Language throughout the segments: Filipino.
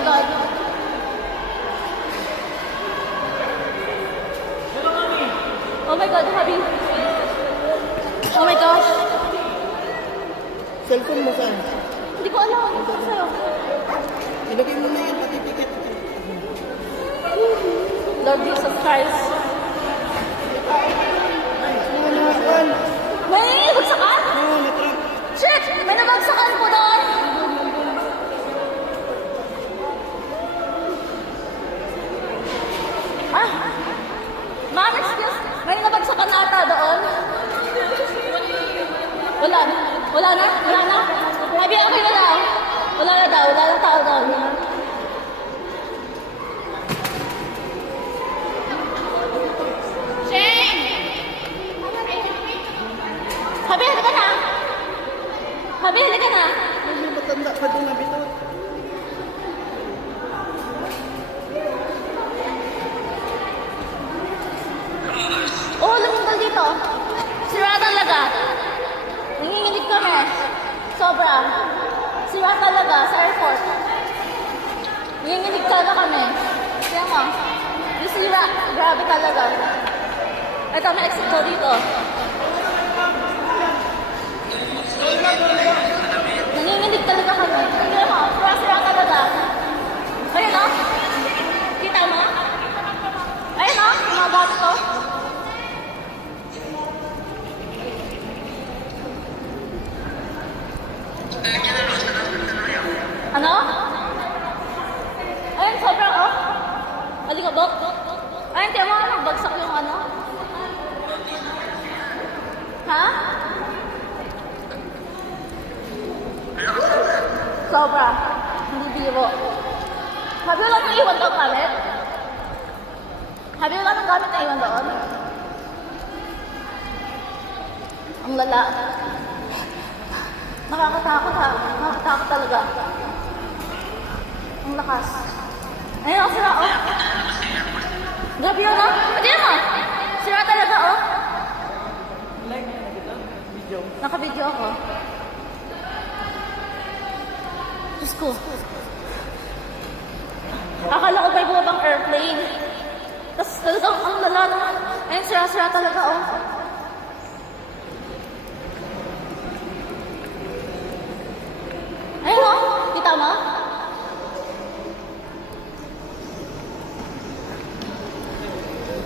God. Oh my God, Habi. Oh my gosh. Cellphone mo saan? Hindi ko alam. Ito sa'yo. Ilagay mo na yan, pati ticket. Lord Jesus Christ. Ano? May nabagsakan? Oo, natrap. Shit! May nabagsakan po doon! Ah! Ma'am, excuse, may nabagsakan na ata doon? Wala na? Wala na? Wala na? Habi, okay na daw? Wala na daw? Wala na tao doon? Habi, halika na! Habi, halika na! May matanda pa doon na bito. Oh, lumungkol dito. Sira talaga. Nanginginig kami. Sobra. Sira talaga sa airport. Nanginginig talaga kami. Tingnan mo. Yung sira. Grabe talaga. Ito, may exit ko dito. Nanginginig talaga kami. Tingnan mo. Sira talaga. Ayun o. Kita mo? Ayun o. Mga bata ko. Ano? Ayun, sobrang oh. Alikabok. Ayun, tiyan mo magbagsak yung ano. Ha? Sobra. Hindi biro. Sabi wala nang iwan daw gamit? Sabi wala nang gamit na iwan doon? Ang lala. Nakakatakot ha. Nakakatakot talaga. Ang lakas. Ayun ako sila oh. Grabe yun oh. Pwede mo. Sira talaga oh. Naka-video ako. Diyos ko. Akala ko may bumabang airplane. Tapos talagang ang lala naman. Ayun, sira-sira talaga oh. Ayun oh. Kita mo?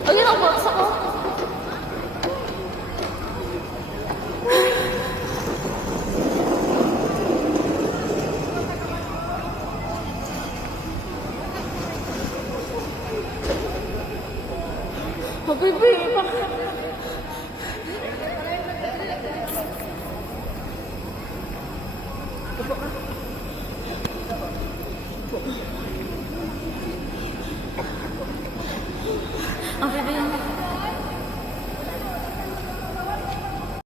Ayun ang box ako. Oh, baby, bakit? Ang baby,